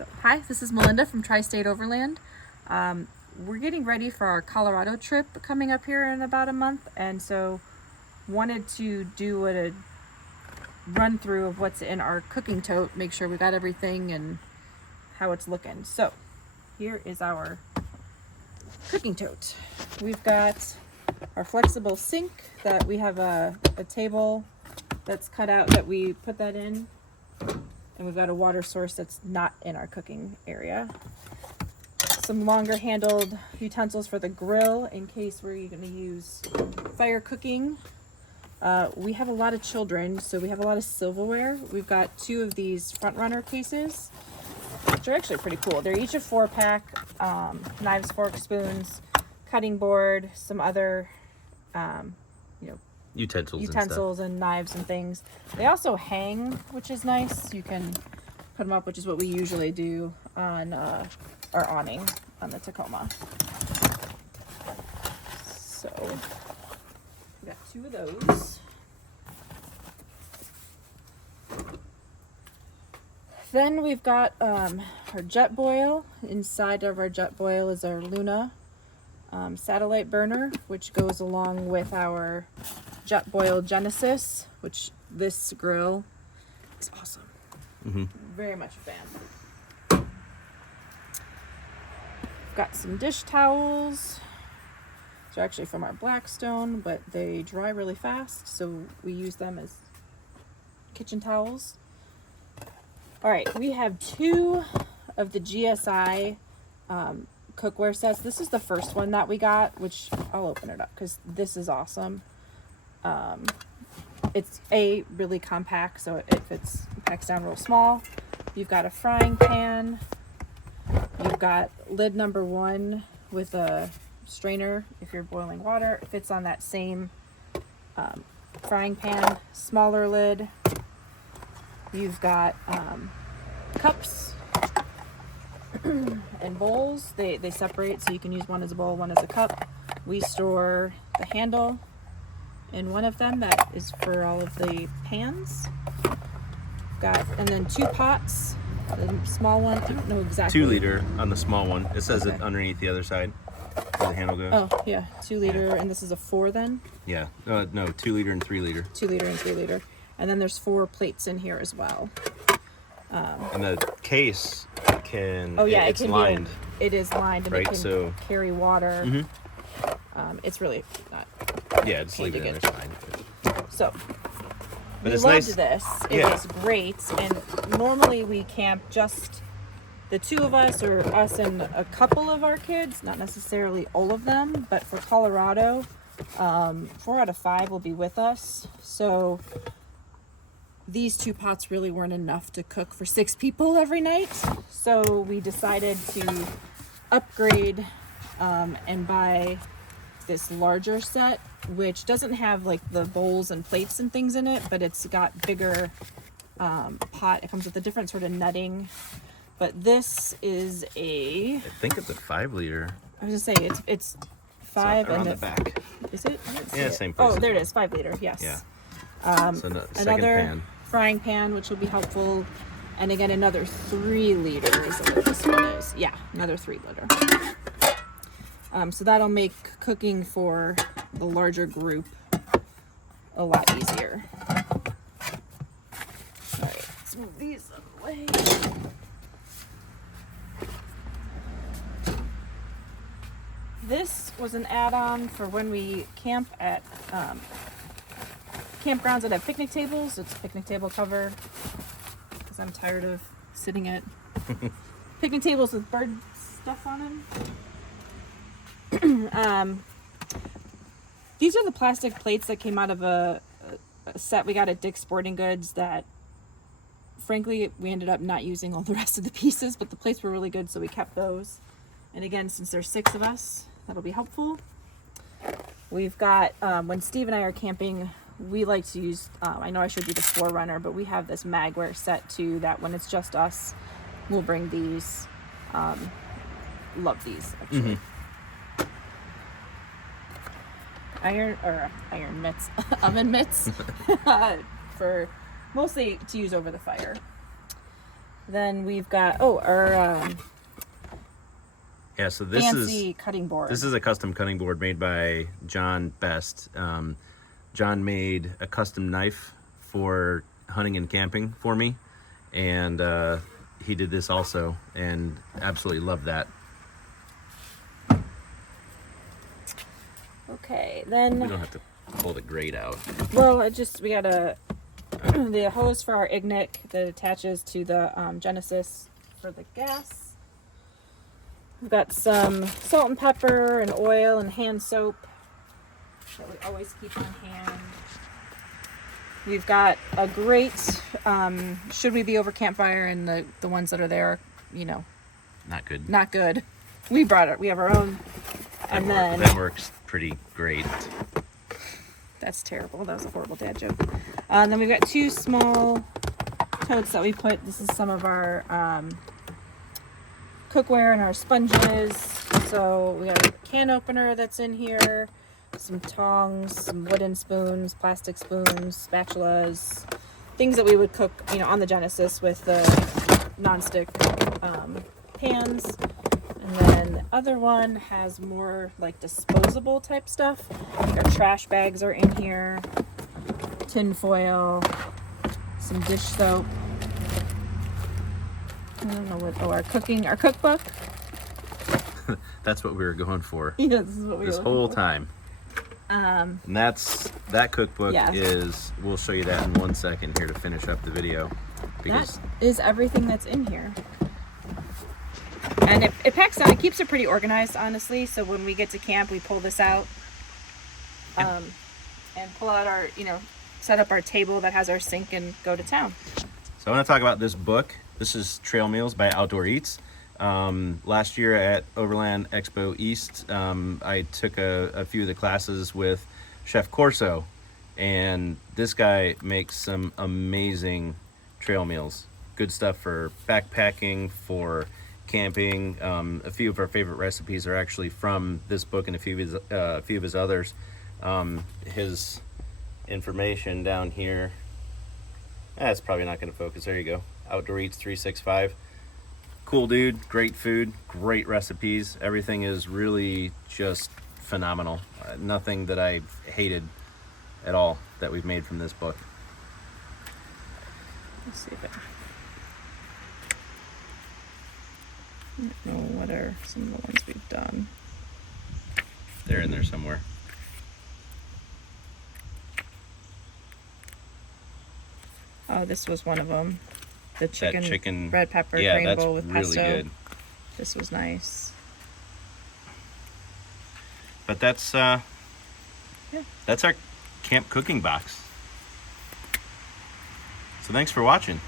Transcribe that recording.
So, hi, this is Melinda from Tri-State Overland. We're getting ready for our Colorado trip coming up here in about a month, and so wanted to do a run through of what's in our cooking tote, make sure we got everything and how it's looking. So, here is our cooking tote. We've got our flexible sink that we have a table that's cut out that we put that in. And we've got a water source that's not in our cooking area. Some longer handled utensils for the grill in case we're going to use fire cooking. We have a lot of children, so we have a lot of silverware. We've got 2 of these front runner cases, which are actually pretty cool. They're each a 4-pack, knives, forks, spoons, cutting board, some other, utensils and knives and things. They also hang, which is nice. You can put them up, which is what we usually do on our awning on the Tacoma. So we got 2 of those. Then we've got our jet boil. Inside of our jet boil is our Luna satellite burner, which goes along with our jet boil Genesis, which this grill is awesome. Very much a fan. Got some dish towels. They're actually from our Blackstone, but they dry really fast, so we use them as kitchen towels. All right, we have 2 of the GSI cookware sets. This is the first one that we got, which I'll open it up because this is awesome. It's really compact, so it packs down real small. You've got a frying pan. You've got lid number 1 with a strainer if you're boiling water. It fits on that same frying pan. Smaller lid. You've got cups and bowls. They separate, so you can use one as a bowl, one as a cup. We store the handle in one of them that is for all of the pans. And then 2 pots. The small one, I don't know exactly. 2 liter on the small one. It says it underneath the other side where the handle goes. Oh yeah, 2 liter, and this is a 4 then? Yeah, no, 2 liter and 3 liter. 2 liter and 3 liter. And then there's 4 plates in here as well. And the case it's lined. It is lined, and right, it can carry water. It's really not. Yeah, just leave it in there. Fine. So, but we it's loved nice. this. It was great, and normally we camp just the 2 of us, or us and a couple of our kids, not necessarily all of them, but for Colorado, 4 out of 5 will be with us. So these 2 pots really weren't enough to cook for 6 people every night. So we decided to upgrade and buy this larger set, which doesn't have like the bowls and plates and things in it, but it's got bigger pot. It comes with a different sort of netting. But this is I think it's a 5 liter. I was just saying it's 5 and on the back. Is it? Same place. Oh, there it is, 5 liter. Yes. Yeah. So another pan. frying pan, which will be helpful, and again another 3 liter is what this one is. Yeah, another 3 liter. So that'll make cooking for the larger group a lot easier. All right, let's move these out of the way. This was an add-on for when we camp at campgrounds that have picnic tables. It's a picnic table cover because I'm tired of sitting at picnic tables with bird stuff on them. These are the plastic plates that came out of a set we got at Dick's Sporting Goods that, frankly, we ended up not using all the rest of the pieces, but the plates were really good, so we kept those. And again, since there's 6 of us, that'll be helpful. We've got, when Steve and I are camping, we like to use, I know I showed you the 4-runner, but we have this magware set too, that when it's just us, we'll bring these. Love these, actually. Iron mitts, oven mitts, for mostly to use over the fire. Then we've got our Yeah, so this fancy cutting board. This is a custom cutting board made by John Best. John made a custom knife for hunting and camping for me, and he did this also, and absolutely loved that. Okay, then We don't have to pull the grate out. well, we got the hose for our Ignic that attaches to the Genesis for the gas. We've got some salt and pepper and oil and hand soap that we always keep on hand. We've got a grate, should we be over campfire and the ones that are there, you know, Not good. not good. We brought it. We have our own. And then that works pretty great. that's terrible. That was a horrible dad joke. And then we've got 2 small totes that we put. This is some of our cookware and our sponges. So we got a can opener that's in here, some tongs, some wooden spoons, plastic spoons, spatulas, things that we would cook, you know, on the Genesis with the nonstick pans. And then the other one has more like disposable type stuff. Like our trash bags are in here, tin foil, some dish soap. I don't know what. Oh, our cookbook. That's what we were going for. Yeah, this is what we this were whole looking for. time. And that cookbook Yeah. is. We'll show you that in 1 second here to finish up the video. Because That is everything that's in here. And it packs down. It keeps it pretty organized, honestly. So when we get to camp, we pull this out, and pull out our, you know, set up our table that has our sink and go to town. So I want to talk about this book. This is Trail Meals by Outdoor Eats. Last year at Overland Expo East, I took a few of the classes with Chef Corso, and this guy makes some amazing trail meals. Good stuff for backpacking, for camping. A few of our favorite recipes are actually from this book and a few of his others. His information down here. That's probably not going to focus. There you go. Outdoor Eats 365. Cool dude, great food, great recipes. Everything is really just phenomenal. Nothing that I hated at all that we've made from this book. Let's see if I don't know what are some of the ones we've done. They're in there somewhere. Oh, this was one of them. The That chicken red pepper yeah, grain that's bowl with really pesto. good. This was nice. But that's our camp cooking box. So thanks for watching.